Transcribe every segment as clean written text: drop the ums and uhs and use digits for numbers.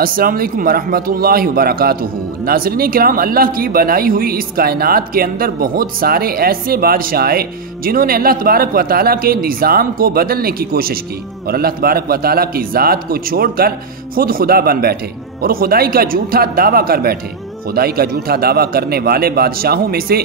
السلام علیکم ورحمۃ اللہ وبرکاتہ۔ ناظرین کرام، اللہ کی بنائی ہوئی اس کائنات کے اندر بہت سارے ایسے بادشاہ آئے جنہوں نے اللہ تبارک و تعالیٰ کے نظام کو بدلنے کی کوشش کی اور اللہ تبارک و تعالیٰ کی ذات کو چھوڑ کر خود خدا بن بیٹھے اور خدائی کا جھوٹا دعویٰ کر بیٹھے۔ خدائی کا جھوٹا دعویٰ کرنے والے بادشاہوں میں سے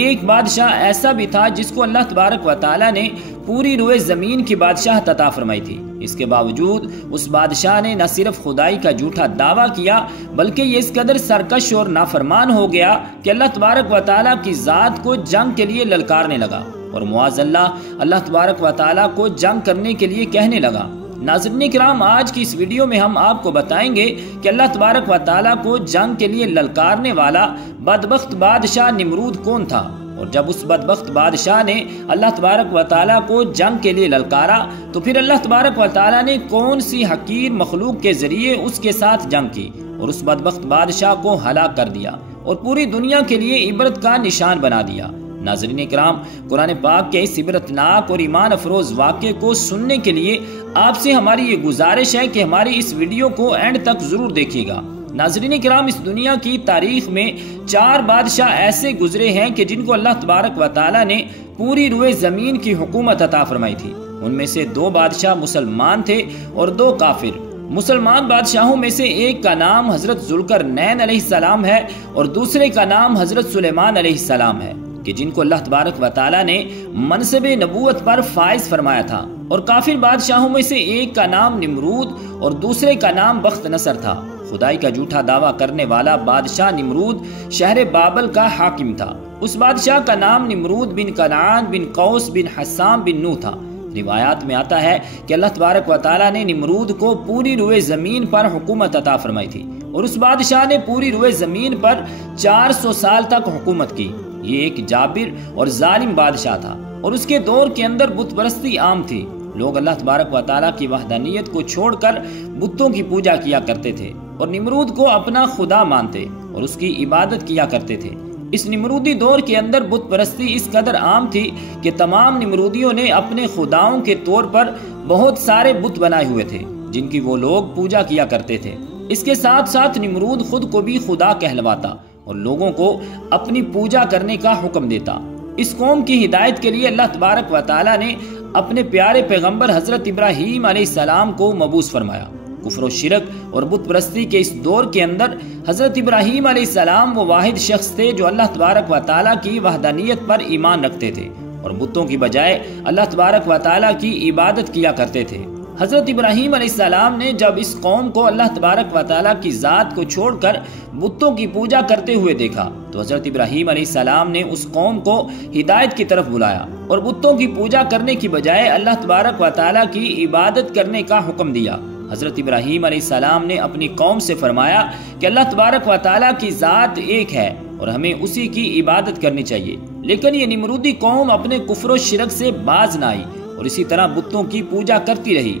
ایک بادشاہ ایسا بھی تھا جس کو اللہ تبارک و تعالیٰ نے پوری روئے زمین کی بادشاہت عطا فرمائی تھی۔ اس کے باوجود اس بادشاہ نے نہ صرف خدائی کا جھوٹا دعویٰ کیا بلکہ یہ اس قدر سرکش اور نافرمان ہو گیا کہ اللہ تبارک و تعالیٰ کی ذات کو جنگ کے لیے للکارنے لگا اور معاذ اللہ تبارک و تعالیٰ کو جنگ کرنے کے لیے کہنے لگا۔ ناظرین کرام، آج کی اس ویڈیو میں ہم آپ کو بتائیں گے کہ اللہ تبارک و تعالیٰ کو جنگ کے لیے للکارنے والا بدبخت بادشاہ نمرود کون تھا، اور جب اس بدبخت بادشاہ نے اللہ تبارک و تعالیٰ کو جنگ کے لیے للکارا تو پھر اللہ تبارک و تعالیٰ نے کون سی حقیر مخلوق کے ذریعے اس کے ساتھ جنگ کی اور اس بدبخت بادشاہ کو ہلاک کر دیا اور پوری دنیا کے لیے عبرت کا نشان بنا دیا۔ ناظرین کرام، قرآن پاک کے اس عبرتناک اور ایمان افروز واقعے کو سننے کے لیے آپ سے ہماری یہ گزارش ہے کہ ہماری اس ویڈیو کو اینڈ تک ضرور دیکھیے گا۔ ناظرین کرام، اس دنیا کی تاریخ میں 4 بادشاہ ایسے گزرے ہیں کہ جن کو اللہ تبارک و تعالیٰ نے پوری روئے زمین کی حکومت عطا فرمائی تھی۔ ان میں سے 2 بادشاہ مسلمان تھے اور 2 کافر۔ مسلمان بادشاہوں میں سے ایک کا نام حضرت ذوالقرنین علیہ السلام ہے اور دوسرے کا نام حضرت سلیمان علیہ السلام ہے کہ جن کو اللہ تبارک و تعالیٰ نے منصب نبوت پر فائز فرمایا تھا۔ اور کافر بادشاہوں میں سے ایک کا نام نمرود اور دوسرے کا نام بخت نصر تھا۔ خدائی کا جھوٹا دعویٰ کرنے والا بادشاہ نمرود شہر بابل کا حاکم تھا۔ اس بادشاہ کا نام نمرود بن کنعان بن قوس بن حسام بن نوح تھا۔ روایات میں آتا ہے کہ اللہ تبارک و تعالیٰ نے نمرود کو پوری روئے زمین پر حکومت عطا فرمائی تھی اور اس بادشاہ نے پوری روئے زمین پر 400 سال تک حکومت کی۔ یہ ایک جابر اور ظالم بادشاہ تھا اور اس کے دور کے اندر بت پرستی عام تھی۔ لوگ اللہ تبارک و تعالیٰ کی وحدانیت کو چھوڑ کر بتوں کی پوجا کیا کرتے تھے اور نمرود کو اپنا خدا مانتے اور اس کی عبادت کیا کرتے تھے۔ اس نمرودی دور کے اندر بت پرستی اس قدر عام تھی کہ تمام نمرودیوں نے اپنے خداؤں کے طور پر بہت سارے بت بنائے ہوئے تھے جن کی وہ لوگ پوجا کیا کرتے تھے۔ اس کے ساتھ ساتھ نمرود خود کو بھی خدا کہلواتا اور لوگوں کو اپنی پوجا کرنے کا حکم دیتا۔ اس قوم کی ہدایت کے لیے اللہ تبارک و تعالیٰ نے اپنے پیارے پیغمبر حضرت ابراہیم علیہ السلام کو مبعوث فرمایا۔ کفر و شرک اور بت پرستی کے اس دور کے اندر حضرت ابراہیم علیہ السلام وہ واحد شخص تھے جو اللہ تبارک و تعالیٰ کی وحدانیت پر ایمان رکھتے تھے اور بتوں کی بجائے اللہ تبارک و تعالیٰ کی عبادت کیا کرتے تھے۔ حضرت ابراہیم علیہ السلام نے جب اس قوم کو اللہ تبارک و تعالیٰ کی ذات کو چھوڑ کر بتوں کی پوجا کرتے ہوئے دیکھا تو حضرت ابراہیم علیہ السلام نے اس قوم کو ہدایت کی طرف بلایا اور بتوں کی پوجا کرنے کی بجائے اللہ تبارک و تعالیٰ کی عبادت کرنے کا حکم دیا۔ حضرت ابراہیم علیہ السلام نے اپنی قوم سے فرمایا کہ اللہ تبارک و تعالیٰ کی ذات ایک ہے اور ہمیں اسی کی عبادت کرنی چاہیے، لیکن یہ نمرودی قوم اپنے کفر و شرک سے باز نہ آئی اور اسی طرح بتوں کی پوجا کرتی رہی۔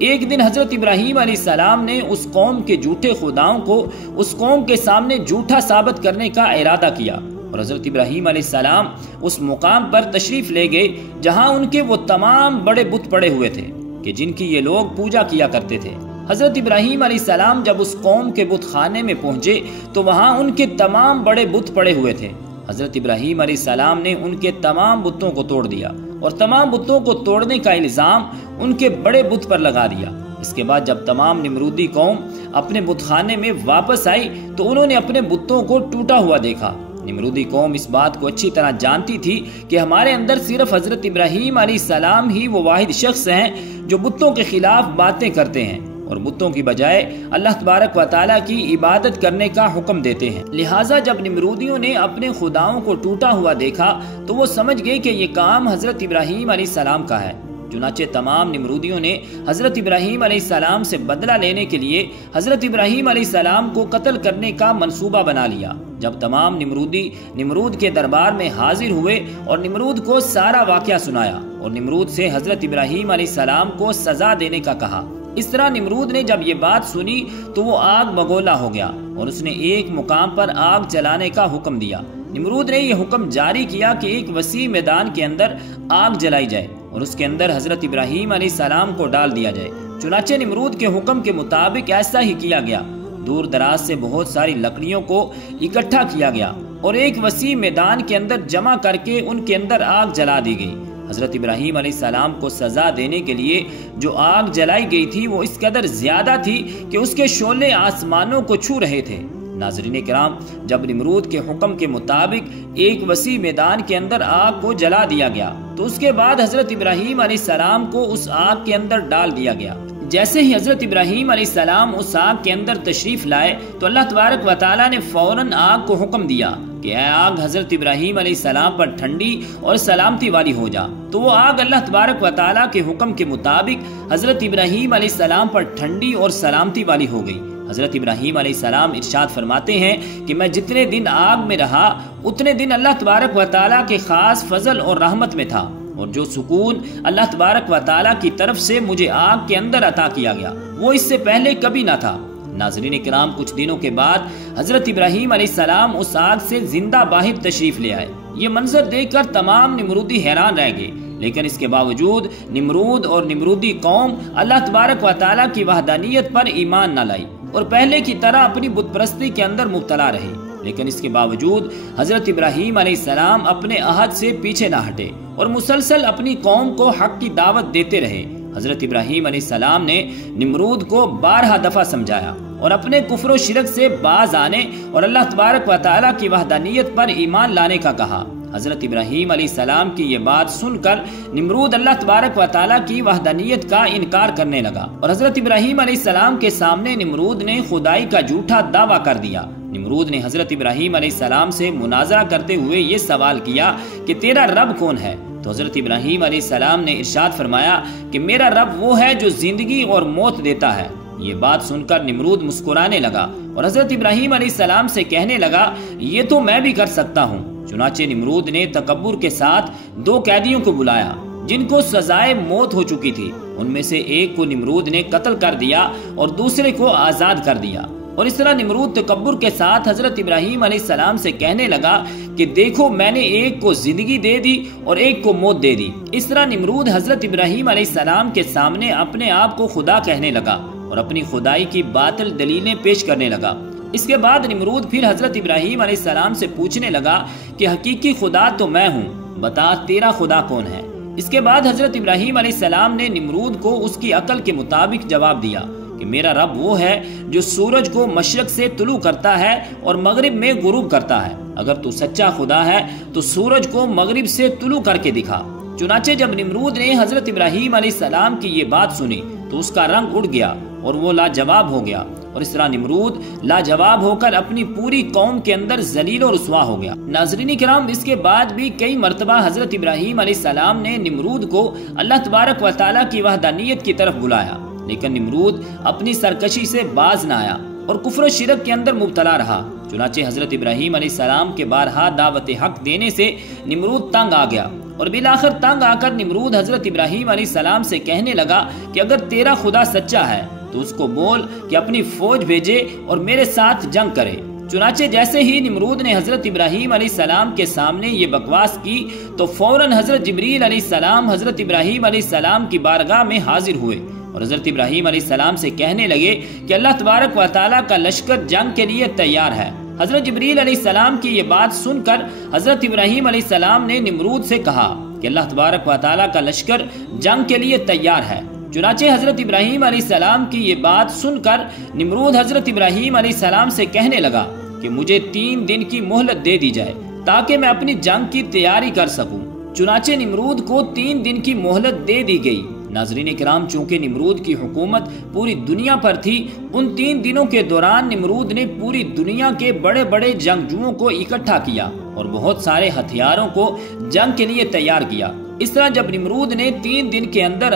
ایک دن حضرت ابراہیم علیہ السلام نے اس قوم کے جھوٹے خداؤں کو اس قوم کے سامنے جھوٹا ثابت کرنے کا ارادہ کیا اور حضرت ابراہیم علیہ السلام اس مقام پر تشریف لے گئے جہاں ان کے وہ تمام بڑے بت پڑے ہوئے تھے کہ جن کی یہ لوگ پوجا کیا کرتے تھے۔ حضرت ابراہیم علیہ السلام جب اس قوم کے بت خانے میں پہنچے تو وہاں ان کے تمام بڑے بت پڑے ہوئے تھے۔ حضرت ابراہیم علیہ السلام نے ان کے تمام بتوں کو توڑ دیا اور تمام بتوں کو توڑنے کا الزام ان کے بڑے بت پر لگا دیا۔ اس کے بعد جب تمام نمرودی قوم اپنے بت خانے میں واپس آئی تو انہوں نے اپنے بتوں کو ٹوٹا ہوا دیکھا۔ نمرودی قوم اس بات کو اچھی طرح جانتی تھی کہ ہمارے اندر صرف حضرت ابراہیم علیہ السلام ہی وہ واحد شخص ہیں جو بتوں کے خلاف باتیں کرتے ہیں اور بتوں کی بجائے اللہ تبارک و تعالیٰ کی عبادت کرنے کا حکم دیتے ہیں۔ لہٰذا جب نمرودیوں نے اپنے خداؤں کو ٹوٹا ہوا دیکھا تو وہ سمجھ گئے کہ یہ کام حضرت ابراہیم علیہ السلام کا ہے۔ چنانچہ تمام نمرودیوں نے حضرت ابراہیم علیہ السلام سے بدلہ لینے کے لیے حضرت ابراہیم علیہ السلام کو قتل کرنے کا منصوبہ بنا لیا۔ جب تمام نمرودی نمرود کے دربار میں حاضر ہوئے اور نمرود کو سارا واقعہ سنایا اور نمرود سے حضرت ابراہیم علیہ السلام کو سزا دینے کا کہا۔ اس طرح نمرود نے جب یہ بات سنی تو وہ آگ بگولا ہو گیا اور اس نے ایک مقام پر آگ جلانے کا حکم دیا۔ نمرود نے یہ حکم جاری کیا کہ ایک وسیع میدان کے اندر آگ جلائی جائے اور اس کے اندر حضرت ابراہیم علیہ السلام کو ڈال دیا جائے۔ چنانچہ نمرود کے حکم کے مطابق ایسا ہی کیا گیا۔ دور دراز سے بہت ساری لکڑیوں کو اکٹھا کیا گیا اور ایک وسیع میدان کے اندر جمع کر کے ان کے اندر آگ جلا دی گئی۔ حضرت ابراہیم علیہ السلام کو سزا دینے کے لیے جو آگ جلائی گئی تھی وہ اس قدر زیادہ تھی کہ اس کے شعلے آسمانوں کو چھو رہے تھے۔ ناظرین کرام، جب نمرود کے حکم کے مطابق ایک وسیع میدان کے اندر آگ کو جلا دیا گیا تو اس کے بعد حضرت ابراہیم علیہ السلام کو اس آگ کے اندر ڈال دیا گیا۔ جیسے ہی حضرت ابراہیم علیہ السلام اس آگ کے اندر تشریف لائے تو اللہ تبارک و تعالیٰ نے فوراً آگ کو حکم دیا کہ اے آگ حضرت ابراہیم علیہ السلام پر ٹھنڈی اور سلامتی والی ہو جا۔ تو وہ آگ اللہ تبارک و تعالیٰ کے حکم کے مطابق حضرت ابراہیم علیہ السلام پر ٹھنڈی اور سلامتی والی ہو گئی۔ حضرت ابراہیم علیہ السلام ارشاد فرماتے ہیں کہ میں جتنے دن آگ میں رہا اتنے دن اللہ تبارک و تعالیٰ کے خاص فضل اور رحمت میں تھا، اور جو سکون اللہ تبارک و تعالیٰ کی طرف سے مجھے آگ کے اندر عطا کیا گیا وہ اس سے پہلے کبھی نہ تھا۔ ناظرین کرام، کچھ دنوں کے بعد حضرت ابراہیم علیہ السلام اس آگ سے زندہ باہر تشریف لے آئے۔ یہ منظر دیکھ کر تمام نمرودی حیران رہ گئے، لیکن اس کے باوجود نمرود اور نمرودی قوم اللہ تبارک و تعالیٰ کی وحدانیت پر ایمان نہ لائی اور پہلے کی طرح اپنی بت پرستی کے اندر مبتلا رہے۔ لیکن اس کے باوجود حضرت ابراہیم علیہ السلام اپنے عہد سے پیچھے نہ ہٹے اور مسلسل اپنی قوم کو حق کی دعوت دیتے رہے۔ حضرت ابراہیم علیہ السلام نے نمرود کو 12 دفعہ سمجھایا اور اپنے کفر و شرک سے باز آنے اور اللہ تبارک و تعالیٰ کی وحدانیت پر ایمان لانے کا کہا۔ حضرت ابراہیم علیہ السلام کی یہ بات سن کر نمرود اللہ تبارک و تعالیٰ کی وحدانیت کا انکار کرنے لگا اور حضرت ابراہیم علیہ السلام کے سامنے نمرود نے خدائی کا جھوٹا دعویٰ کر دیا۔ نمرود نے حضرت ابراہیم علیہ السلام سے مناظرہ کرتے ہوئے یہ سوال کیا کہ تیرا رب کون ہے؟ تو حضرت ابراہیم علیہ السلام نے ارشاد فرمایا کہ میرا رب وہ ہے جو زندگی اور موت دیتا ہے۔ یہ بات سن کر نمرود مسکرانے لگا اور حضرت ابراہیم علیہ السلام سے کہنے لگا یہ تو میں بھی کر سکتا ہوں۔ چنانچہ نمرود نے تکبر کے ساتھ 2 قیدیوں کو بلایا جن کو سزائے موت ہو چکی تھی۔ ان میں سے ایک کو نمرود نے قتل کر دیا اور دوسرے کو آزاد کر دیا، اور اس طرح نمرود تکبر کے ساتھ حضرت ابراہیم علیہ السلام سے کہنے لگا کہ دیکھو میں نے ایک کو زندگی دے دی اور ایک کو موت دے دی۔ اس طرح نمرود حضرت ابراہیم علیہ السلام کے سامنے اپنے آپ کو خدا کہنے لگا اور اپنی خدائی کی باطل دلیلیں پیش کرنے لگا۔ اس کے بعد نمرود پھر حضرت ابراہیم علیہ السلام سے پوچھنے لگا کہ حقیقی خدا تو میں ہوں، بتا تیرا خدا کون ہے؟ اس کے بعد حضرت ابراہیم علیہ السلام نے نمرود کو اس کی عقل کے مطابق جواب دیا کہ میرا رب وہ ہے جو سورج کو مشرق سے طلوع کرتا ہے اور مغرب میں غروب کرتا ہے۔ اگر تو سچا خدا ہے تو سورج کو مغرب سے طلوع کر کے دکھا۔ چنانچہ جب نمرود نے حضرت ابراہیم علیہ السلام کی یہ بات سنی تو اس کا رنگ اڑ گیا اور وہ لاجواب ہو گیا، اور اس طرح نمرود لاجواب ہو کر اپنی پوری قوم کے اندر ذلیل و رسوا ہو گیا۔ ناظرین کرام، اس کے بعد بھی کئی مرتبہ حضرت ابراہیم علیہ السلام نے نمرود کو اللہ تبارک و تعالیٰ کی وحدانیت کی طرف بلایا، لیکن نمرود اپنی سرکشی سے باز نہ آیا اور کفر و شرک کے اندر مبتلا رہا۔ چنانچہ حضرت ابراہیم علیہ السلام کے بارہا دعوت حق دینے سے نمرود تنگ آ گیا، اور بالآخر تنگ آ کر نمرود حضرت ابراہیم علیہ السلام سے کہنے لگا کہ اگر تیرا خدا سچا ہے تو اس کو بول کہ اپنی فوج بھیجے اور میرے ساتھ جنگ کرے۔ چنانچہ جیسے ہی نمرود نے حضرت ابراہیم علیہ السلام کے سامنے یہ بکواس کی تو فوراً حضرت جبریل علیہ السلام حضرت ابراہیم علیہ السلام کی بارگاہ میں حاضر ہوئے اور حضرت ابراہیم علیہ السلام سے کہنے لگے کہ اللہ تبارک و تعالیٰ کا لشکر جنگ کے لیے تیار ہے۔ حضرت جبریل علیہ السلام کی یہ بات سن کر حضرت ابراہیم علیہ السلام نے نمرود سے کہا کہ اللہ تبارک و تعالیٰ کا لشکر جنگ کے لیے تیار ہے۔ چنانچہ حضرت ابراہیم علیہ السلام کی یہ بات سن کر نمرود حضرت ابراہیم علیہ السلام سے کہنے لگا کہ مجھے 3 دن کی مہلت دے دی جائے تاکہ میں اپنی جنگ کی تیاری کر سکوں۔ چنانچہ نمرود کو 3 دن کی مہلت دے دی گئی۔ ناظرین کرام، چونکہ نمرود کی حکومت پوری دنیا پر تھی، ان 3 دنوں کے دوران نمرود نے پوری دنیا کے بڑے بڑے جنگجوؤں کو اکٹھا کیا اور بہت سارے ہتھیاروں کو جنگ کے لیے تیار کیا۔ اس طرح جب نمرود نے 3 دن کے اندر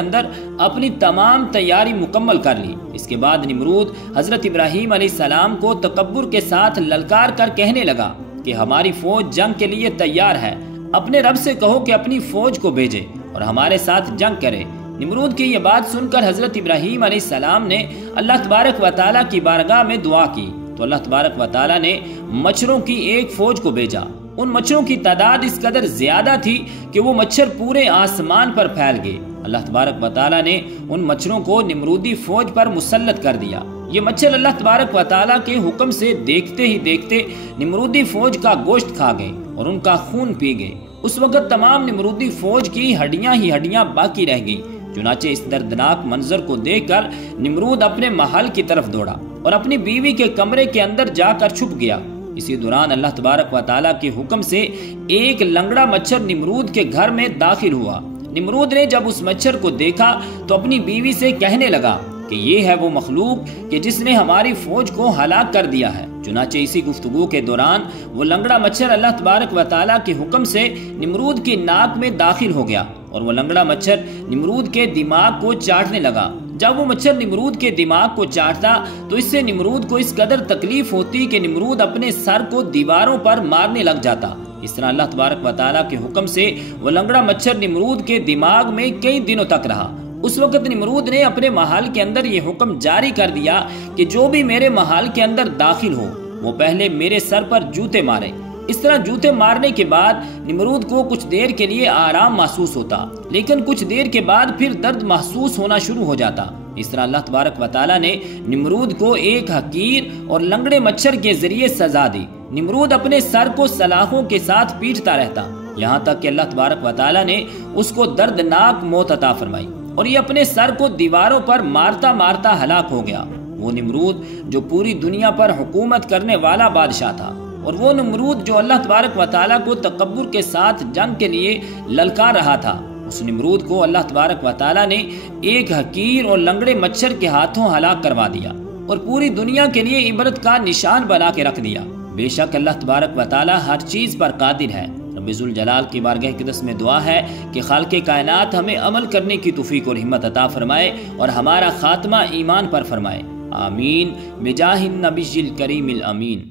اپنی تمام تیاری مکمل کر لی، اس کے بعد نمرود حضرت ابراہیم علیہ السلام کو تکبر کے ساتھ للکار کر کہنے لگا کہ ہماری فوج جنگ کے لیے تیار ہے، اپنے رب سے کہو کہ اپنی فوج کو بھیجے اور ہمارے ساتھ جنگ کرے۔ نمرود کی یہ بات سن کر حضرت ابراہیم علیہ السلام نے اللہ تبارک و تعالیٰ کی بارگاہ میں دعا کی تو اللہ تبارک و تعالیٰ نے مچھروں کی ایک فوج کو بھیجا۔ ان مچھروں کی تعداد اس قدر زیادہ تھی کہ وہ مچھر پورے آسمان پر پھیل گئے اللہ تبارک و تعالیٰ نے ان مچھروں کو نمرودی فوج پر مسلط کر دیا۔ یہ مچھر اللہ تبارک و تعالیٰ کے حکم سے دیکھتے ہی دیکھتے نمرودی فوج کا گوشت کھا گئے اور ان کا خون پی گئے۔ اس وقت تمام نمرودی فوج کی ہڈیاں ہی ہڈیاں باقی رہ گئیں۔ چنانچہ اس دردناک منظر کو دیکھ کر نمرود اپنے محل کی طرف دوڑا اور اپنی بیوی کے کمرے کے اندر جا کر چھپ گیا۔ اسی دوران اللہ تبارک و تعالیٰ کے حکم سے ایک لنگڑا مچھر نمرود کے گھر میں داخل ہوا۔ نمرود نے جب اس مچھر کو دیکھا تو اپنی بیوی سے کہنے لگا کہ یہ ہے وہ مخلوق کہ جس نے ہماری فوج کو ہلاک کر دیا ہے۔ چنانچہ اسی گفتگو کے دوران وہ لنگڑا مچھر اللہ تبارک و تعالیٰ کے حکم سے نمرود کی ناک میں داخل ہو گیا اور وہ لنگڑا مچھر نمرود کے دماغ کو چاٹنے لگا۔ جب وہ مچھر نمرود کے دماغ کو چاٹتا تو اس سے نمرود کو اس قدر تکلیف ہوتی کہ نمرود اپنے سر کو دیواروں پر مارنے لگ جاتا۔ اس طرح اللہ تبارک و تعالیٰ کے حکم سے وہ لنگڑا مچھر نمرود کے دماغ میں کئی دنوں تک رہا۔ اس وقت نمرود نے اپنے محل کے اندر یہ حکم جاری کر دیا کہ جو بھی میرے محل کے اندر داخل ہو وہ پہلے میرے سر پر جوتے مارے۔ اس طرح جوتے مارنے کے بعد نمرود کو کچھ دیر کے لیے آرام محسوس ہوتا، لیکن کچھ دیر کے بعد پھر درد محسوس ہونا شروع ہو جاتا۔ اس طرح اللہ تبارک و تعالیٰ نے نمرود کو ایک حقیر اور لنگڑے مچھر کے ذریعے سزا دی۔ نمرود اپنے سر کو سلاخوں کے ساتھ پیٹتا رہتا، یہاں تک کہ اللہ تبارک و تعالیٰ نے اس کو دردناک موت عطا فرمائی اور یہ اپنے سر کو دیواروں پر مارتا مارتا ہلاک ہو گیا۔ وہ نمرود جو پوری دنیا پر حکومت کرنے والا بادشاہ تھا، اور وہ نمرود جو اللہ تبارک و تعالیٰ کو تکبر کے ساتھ جنگ کے لیے للکار رہا تھا، اس نمرود کو اللہ تبارک و تعالیٰ نے ایک حقیر اور لنگڑے مچھر کے ہاتھوں ہلاک کروا دیا اور پوری دنیا کے لیے عبرت کا نشان بنا کے رکھ دیا۔ بے شک اللہ تبارک و تعالیٰ ہر چیز پر قادر ہے۔ رب ذوالجلال کی بارگاہ اقدس میں دعا ہے کہ خالق کائنات ہمیں عمل کرنے کی توفیق اور ہمت عطا فرمائے اور ہمارا خاتمہ ایمان پر فرمائے۔ آمین بجاہ النبی الکریم الامین۔